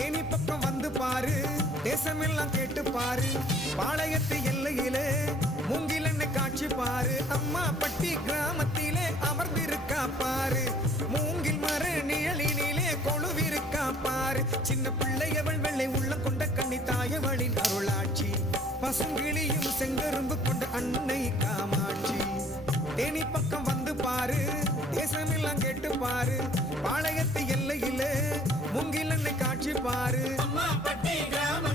தேனி பக்கம் வந்து பாரு, தேசமெல்லாம் கேட்டு பாரு. பாளையத்து எல்லையிலே மூங்கிலெண்ணை காட்சி பாரு. அம்மா பட்டி கிராமத்திலே அமர்ந்திருக்கா பாரு. மூங்கில் மர நிழலினிலே கொழுவிருக்கா பாரு. சின்ன பிள்ளையவள் வெள்ளை உள்ளம் கொண்ட கண்ணி தாயவளின் அருளாட்சி. பசுங்கிளியும் செங்கரும்பு கொண்ட அன்னை காமாட்சி. தேனி பக்கம் வந்து பாரு, தேசமெல்லாம் கேட்டு பாரு. பாளையத்து எல்லையிலே மூங்கிலெண்ணை காட்சி பாரு. அம்மா பட்டி கிராம